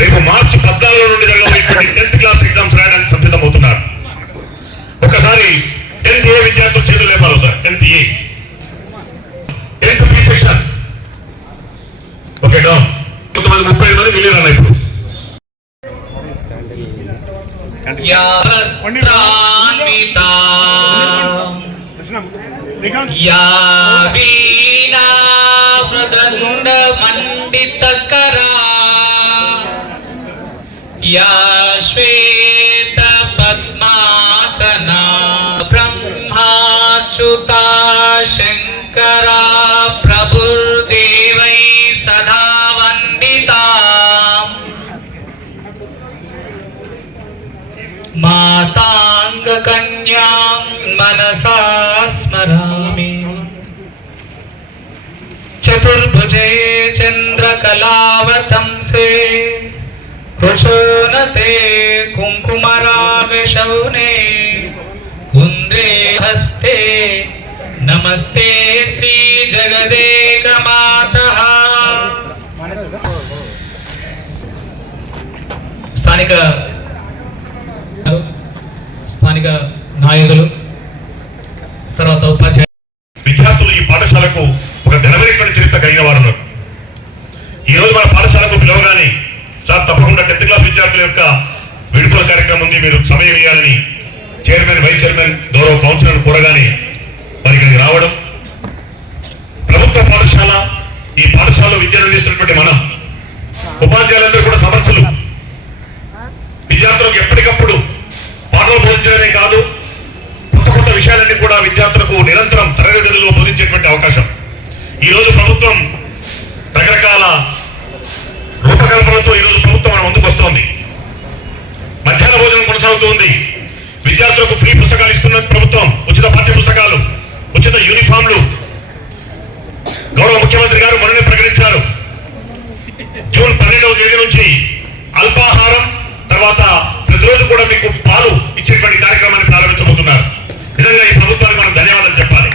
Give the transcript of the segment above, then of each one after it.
రేపు మార్చి 14 నుండి జరగబోయేటువంటి 10th క్లాస్ ఎగ్జామ్స్ రాయడానికి సిద్ధమవుతున్నారు. ఒకసారి 10th ఏ విద్యార్థులు చేతులు లేపాలి sir. 10th A 10th B section okay down. కొంతమంది 35 మంది మిలియన్ అన్న ఇప్పుడు या वीणा मृदंड मंडित करा या श्वेत पद्मासना ब्रह्माच्युता शंकरा प्रभुर्देवै सदा वंदिता मातांग कन्या मनसा स्मरामि चतुर्भुजे चंद्रकलावतंसे प्रचोदते कुंकुमरागशौने कुंदे हस्ते नमस्ते श्री जगदेक मातः. స్థానిక నాయకులు తర్వాత ఉపాధ్యాయులు విద్యార్థులు ఈ పాఠశాలకు ఒక ఘనమైనటువంటి చరిత్ర కలిగిన వారు ఉన్నారు. ఈ రోజు మన పాఠశాలకు పిలవగానే సార్ తప్పకుండా 10th క్లాస్ విద్యార్థుల యొక్క విడుదల కార్యక్రమం ఉంది, మీరు సమయం ఇవ్వాలని చైర్మన్ వైస్ చైర్మన్ గౌరవ కౌన్సిలర్ కూడగానే మరి ఇక్కడికి రావడం. ప్రభుత్వ పాఠశాల, ఈ పాఠశాలలో విద్యను అందిస్తున్నటువంటి మనం ఉపాధ్యాయులందరూ కూడా సమర్థులు. విద్యార్థులకు ఎప్పటికప్పుడు పాఠాలు బోధించడమే కాదు, కొత్త కొత్త విషయాలన్నీ కూడా విద్యార్థులకు నిరంతరం తరగతులలో బోధించేటువంటి అవకాశం. ఈ రోజు ప్రభుత్వం రకరకాల రూపకల్పనతో ఈరోజు ప్రభుత్వం మన ముందుకు వస్తోంది. మధ్యాహ్న భోజనం కొనసాగుతుంది, విద్యార్థులకు ఫ్రీ పుస్తకాలు ఇస్తున్న ప్రభుత్వం, ఉచిత పాఠ్య పుస్తకాలు, ఉచిత యూనిఫామ్లు. గౌరవ ముఖ్యమంత్రి గారు మొన్ననే ప్రకటించారు, జూన్ 12వ తేదీ నుంచి అల్పాహారం తర్వాత ప్రతిరోజు కూడా మీకు పాలు ఇచ్చేటువంటి కార్యక్రమాన్ని ప్రారంభించబోతున్నారు. నిజంగా ఈ ప్రభుత్వానికి మనం ధన్యవాదాలు చెప్పాలి.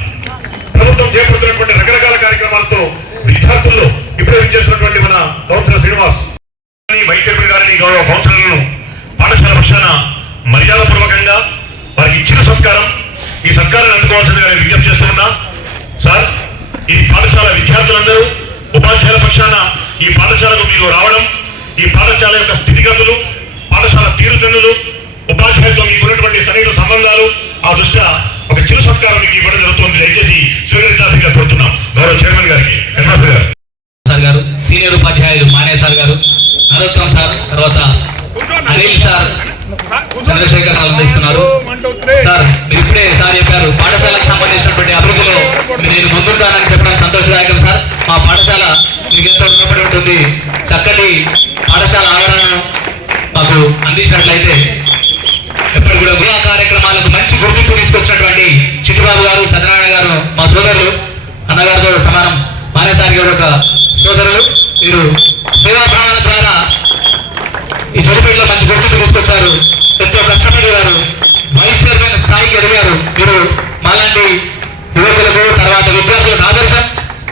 ప్రభుత్వం చేపడుతున్నటువంటి రకరకాల కార్యక్రమాలతో విద్యార్థుల్లో ఇప్పుడే విచ్చేస్తున్నటువంటి మన కౌన్సిలర్ శ్రీనివాస్ వైస్ చైర్మన్ గారిని, గౌరవ కౌన్సిలర్లను పాఠశాల పక్షాన మర్యాదపూర్వకంగా వారికి ఇచ్చిన సత్కారం, ఈ సత్కారాన్ని అందుకోవాల్సిందిగా నేను విజ్ఞప్తి చేస్తున్నా. సార్, ఈ పాఠశాల విద్యార్థులందరూ ఉపాధ్యాయుల పక్షాన ఈ పాఠశాలకు మీరు రావడం, ఈ పాఠశాల యొక్క స్థితిగతులు, పాఠశాల తీరుతెన్నులు, ఉపాధ్యాయులతో మీకున్నటువంటి సన్నిహిత సంబంధాలు ఆ దృష్ట్యా ఒక చిరు సత్కారం మీకు ఇవ్వడం జరుగుతుంది. దయచేసి స్వీకరించాల్సిందిగా కోరుతున్నాం గౌరవ చైర్మన్ గారికి. సార్ గారు, సీనియర్ ఉపాధ్యాయులు మానే సార్ గారు, నరోత్తమ్ సార్, తర్వాత అనిల్ సార్, చంద్రశేఖర్ సార్ అందిస్తున్నారు. సార్, మీరు ఇప్పుడే సార్ చెప్పారు పాఠశాలకు సంబంధించినటువంటి అభివృద్ధిలో నేను ముందుంటానని చెప్పడం సంతోషదాయకం సార్. మా పాఠశాల మీకు ఎంతో రుణపడి ఉంటుంది. చక్కటి పాఠశాల ఆవరణను మాకు అందించినట్లయితే ఎప్పుడు కూడా గృహ కార్యక్రమాలకు మంచి గుర్తింపు తీసుకొచ్చినటువంటి చిట్టుబాబు గారు, సత్యనారాయణ గారు మా సోదరులు, అన్నగారితో సమానం మానే సార్ గారు యొక్క సోదరులు. మీరు సేవా ప్రమాణ ద్వారా ఈ జోలిపేటలో మంచి గుర్తింపు తీసుకొచ్చారు. ఎంతో కష్టపడి గారు వైస్ చైర్మన్ స్థాయికి ఎదిగారు. మీరు మాలాంటి యువకులకు తర్వాత విద్యార్థులకు ఆదర్శం.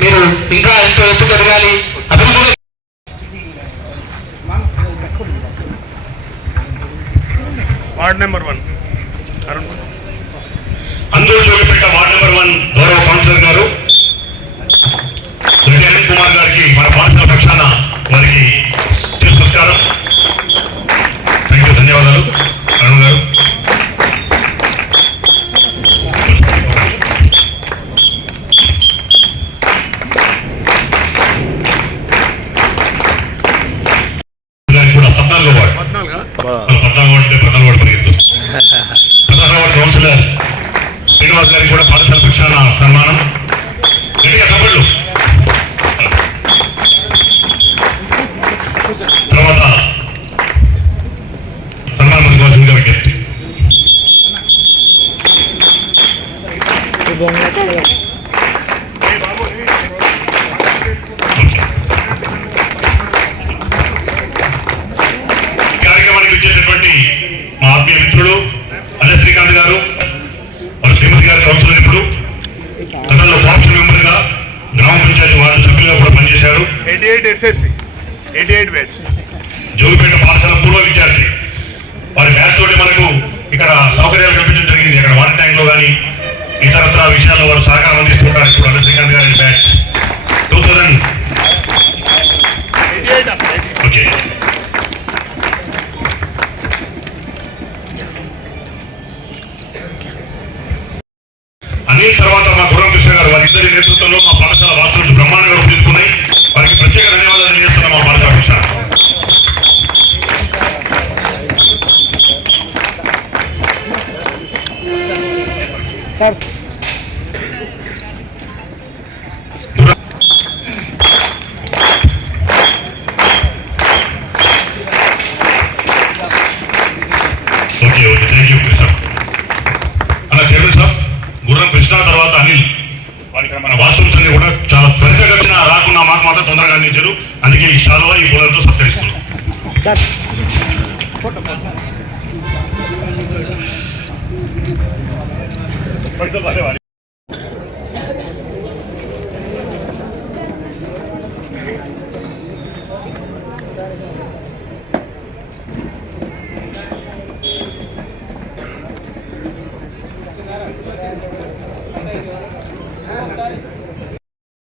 మీరు ఇంకా ఎంతో ఎత్తుకు ఎదగాలి, అభివృద్ధి. వార్డ్ నెంబర్ 1 అందరూ జోలిపేట వార్డ్ నెంబర్ 1 గౌరవ కౌన్సిలర్ గారు అనిల్ కుమార్ గారికి మన పాఠశాల పక్షాన వారికి సత్కారం. థ్యాంక్ యూ, ధన్యవాదాలు అరుణ్ గారు. కూడా 14వ వార్డు పరిగెత్తు 14వ వార్డు కౌన్సిలర్ శ్రీనివాస్ గారికి కూడా పాఠశాల పక్షాన సన్మానం. గట్టిగా తమ్ముళ్ళు. తర్వాత సన్మానం అందుకోవాల్సిందిగా విజ్ఞప్తి. కార్యక్రమానికి వచ్చేటటువంటి మా ఆత్మీయ మిత్రుడు అల్లె శ్రీకాంత్ గారు, మన శ్రీమతి గారి కౌన్సిలర్, ఇప్పుడు గతంలో ఫార్మ్స్ మెంబర్గా గ్రామ పంచాయతీ వార్డు సభ్యులుగా కూడా పనిచేశారు. 88 SSC 88 బ్యాచ్ జోగిపేట పాఠశాల పూర్వ విద్యార్థి. వారి బ్యాచ్ తోటి మనకు ఇక్కడ సౌకర్యాలు కల్పించడం జరిగింది. అక్కడ వాటర్ ట్యాంక్ లో కానీ ఇతరత్ర విషయాల్లో వారు సహకారం అందిస్తుంటారు. ఇప్పుడు అన్న శ్రీకాంత్ గారి బ్యాచ్ 2000 ఓకే. అనిల్ తర్వాత మా గుర్రం కృష్ణ గారు, వారిద్దరి నేతృత్వంలో మా పాఠశాల వాసులు బ్రహ్మాండంగా రూపొందుకున్నాయి. వారికి ప్రత్యేక ధన్యవాదాలు తెలియజేస్తున్నాం. మా పాఠశాల Krishna sir okay okay thank you Krishna అలా చైర్మన్ సార్. గుర్రం కృష్ణ తర్వాత అనిల్, వారికి మన వాస్తవం అన్ని కూడా చాలా త్వరితగతిన రాకుండా మాకు మాత్రం తొందరగా అందించారు. అందుకే ఈ శాలువా ఈ పూలతో సత్కరిస్తున్నాం. సార్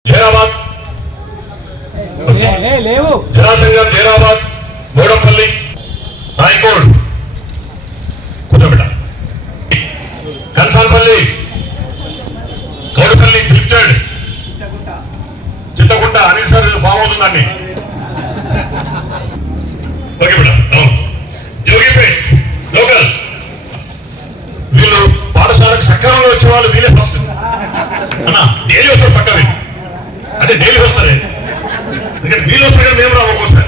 జైరాబాద్ లేవు జనాసంగం, జైరాబాద్, మోడంపల్లి, రాయకోడ్, కూతబిడ్డ, కన్సాన్పల్లి, గౌడపల్లి, జిప్టెడ్, చిత్తగుట్ట. అనిల్ సార్ ఫామ్ అవుతుందండి. ఓకే బిడ్డ. జోగిపేట్ లోకల్. వీళ్ళు పాఠశాలకు సక్రమంలో వచ్చే వాళ్ళు వీళ్ళే ఫస్ట్ అన్నా. డైలీ వస్తారు పక్క వీళ్ళు, అంటే డైలీ వస్తారే, ఎందుకంటే వీళ్ళు వస్తారు మేము రావు ఒక్కోసారి.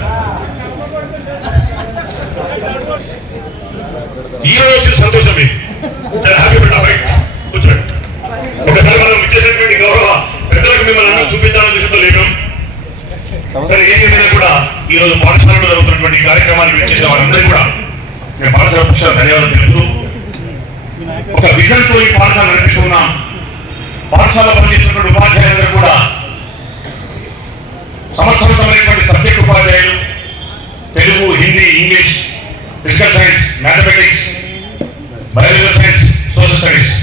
ఈ రోజు వచ్చిన సంతోషం మీకు. హ్యాపీ బిడ్డ బయట కూర్చోండి. ఒకసారి మనం ఇచ్చేసినటువంటి గౌరవ పెద్దలకు మిమ్మల్ని అన్నీ చూపించాలని దృష్టితో లేకం. సరే ఏది మీద కూడా ఈ రోజు పాఠశాలలో జరుగుతున్నటువంటి కార్యక్రమాన్ని వీక్షించిన వారందరికీ కూడా నేను పాఠశాల పక్షాలు ధన్యవాదాలు తెలుపుతూ ఒక విజన్తో ఈ పాఠశాల నడిపిస్తున్నాం. పాఠశాలలో పనిచేస్తున్నటువంటి ఉపాధ్యాయులందరూ కూడా సమర్థవంతమైనటువంటి సబ్జెక్ట్ ఉపాధ్యాయులు, Telugu, Hindi, English, physical science, mathematics, biological science, social studies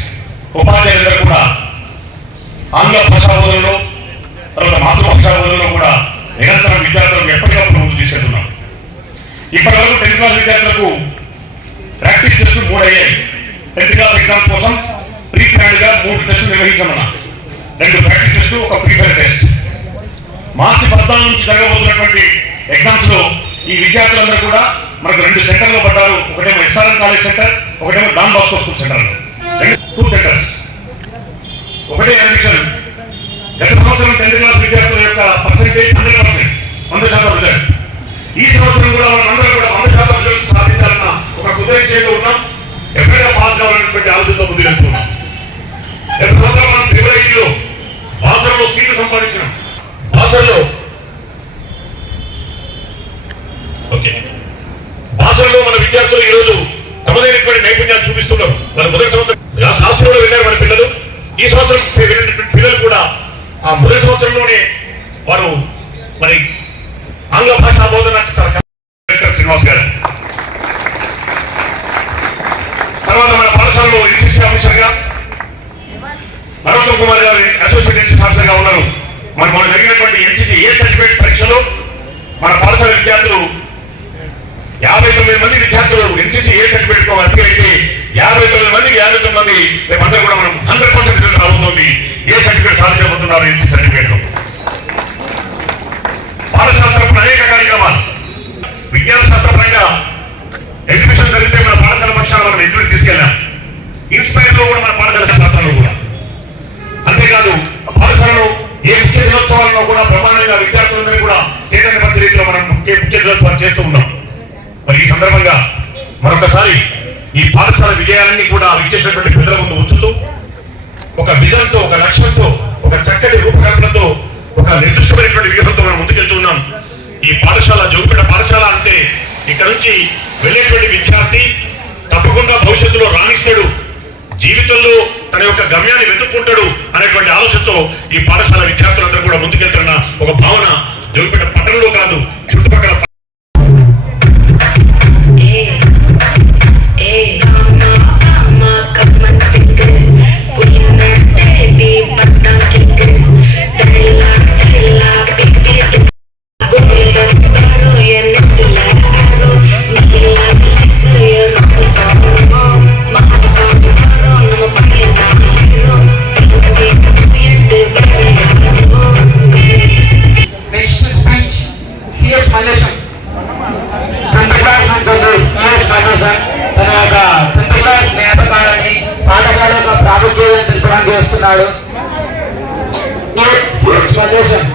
ఉపాధ్యాయులందరూ కూడా ఆంగ్ల భాషా బోధనలో, తర్వాత మాతృభాషా బోధనలో కూడా నిరంతరం విద్యార్థులకు ఎప్పటికప్పుడు ముందు తీసుకెళ్తున్నాం. ఇప్పటి వరకు 10th క్లాస్ విద్యార్థులకు ప్రాక్టీస్ టెస్టులు 3 అయ్యాయి. 10th క్లాస్ ఎగ్జామ్ కోసం ప్రీ ప్లాన్డ్ గా 3 టెస్టులు నిర్వహించమన్నా. 2 ప్రాక్టీస్ టెస్టులు, ఒక ప్రీఫైర్ టెస్ట్. మార్చి 14 నుంచి జరగబోతున్నటువంటి ఎగ్జామ్స్ లో ఈ విద్యార్థులందరూ కూడా మనకు 2 సెంటర్లు పడ్డారు. ఒకటేమో ఎస్ఆర్ఎన్ కాలేజ్ సెంటర్, ఒకటేమో Don Bosco school centre. 2 centres, ఒకటే అడ్మిషన్. గత సంవత్సరం 10th క్లాస్ విద్యార్థుల యొక్క పర్సెంటేజ్ 100% రిజల్ట్. ఈ సంవత్సరం కూడా మనందరం కూడా 100% రిజల్ట్ సాధించాలన్న ఒక ఉద్దేశంతో ఉన్నాం. ఎప్పుడైనా పాస్ కావాలనేటువంటి ఆలోచనతో ముందుకెళ్తున్నాం. గత సంవత్సరం మనం ఫిబ్రవరిలో బాసరలో సీట్లు సంపాదించినాం. బాసరలో ఓకే, బాసరలో మన విద్యార్థులు ఈ రోజు తమదైనటువంటి నైపుణ్యాలు చూపిస్తున్నారు. మన మొదటి సంవత్సరం లాస్ట్ లో వెళ్ళారు మన పిల్లలు. ఈ సంవత్సరం వెళ్ళినటువంటి పిల్లలు కూడా ఆ మొదటి సంవత్సరంలోనే వారు మరి ఆంగ్ల భాషా బోధన శ్రీనివాస్ గారు, తర్వాత మన పాఠశాలలో ఎన్సీసీ ఆఫీసర్ గా నరోత్తమ్ కుమార్ గారు అసోసియేట్ ఎన్సీసీ ఆఫీసర్ గా ఉన్నారు. మరి మనం జరిగినటువంటి ఎన్సీసీ ఏ సర్టిఫికేట్ పరీక్షలో మన పాఠశాల విద్యార్థులు 59 మంది విద్యార్థులు ఎన్సీసీ ఏ సర్టిఫికేట్ వర్క్ అయితే 59 మందికి 59 మంది రేపంతా కూడా మనం 100% రిజల్ట్ రాబోతోంది. ఏ సర్టిఫికేట్ సాధించబోతున్నారు ఎన్సీసీ సర్టిఫికేట్ లో. పాఠశాల తరఫున అనేక కార్యక్రమాలు, విజ్ఞాన శాస్త్రపరంగా ఎగ్జిబిషన్ జరిగితే మన పాఠశాల పక్షాలు మనం ఎగ్జిబిట్ తీసుకెళ్ళాం. ఇన్స్పైర్ లో కూడా మన పాఠశాల శాస్త్రంలో కూడా. అంతేకాదు పాఠశాలలో ఏ ముఖ్య దినోత్సవాలలో కూడా ప్రమాణంగా విద్యార్థులందరూ కూడా చైతన్యపరిచే రీతిలో మనం ముఖ్య దినోత్సవాలు చేస్తూ ఉన్నాం. మరి ఈ సందర్భంగా మరొకసారి ఈ పాఠశాల విజయాలన్నీ కూడా విచ్చేసినటువంటి పిల్లల ముందు ఉంచుతూ ఒక విజన్ తో, ఒక లక్ష్యంతో, ఒక చక్కటి రూపకల్పనతో, ఒక నిర్దిష్టమైనటువంటి వ్యూహంతో మనం ముందుకెళ్తున్నాం. ఈ పాఠశాల జోగిపేట పాఠశాల అంటే ఇక్కడ నుంచి వెళ్ళేటువంటి విద్యార్థి తప్పకుండా భవిష్యత్తులో రాణిస్తాడు, జీవితంలో తన యొక్క గమ్యాన్ని వెతుక్కుంటాడు అనేటువంటి ఆలోచనతో ఈ పాఠశాల విద్యార్థులందరూ కూడా ముందుకెళ్తున్న ఒక భావన జోగిపేట పట్టణంలో కాదు, చుట్టుపక్కల 10th క్లాస్ నుంచి ఉంది సిఎస్ ఫౌండేషన్ తన యొక్క 10th క్లాస్ జ్ఞాపకాలని పాఠశాల యొక్క ప్రాముఖ్యతను తెలుపడానికి వస్తున్నాడు. CS foundation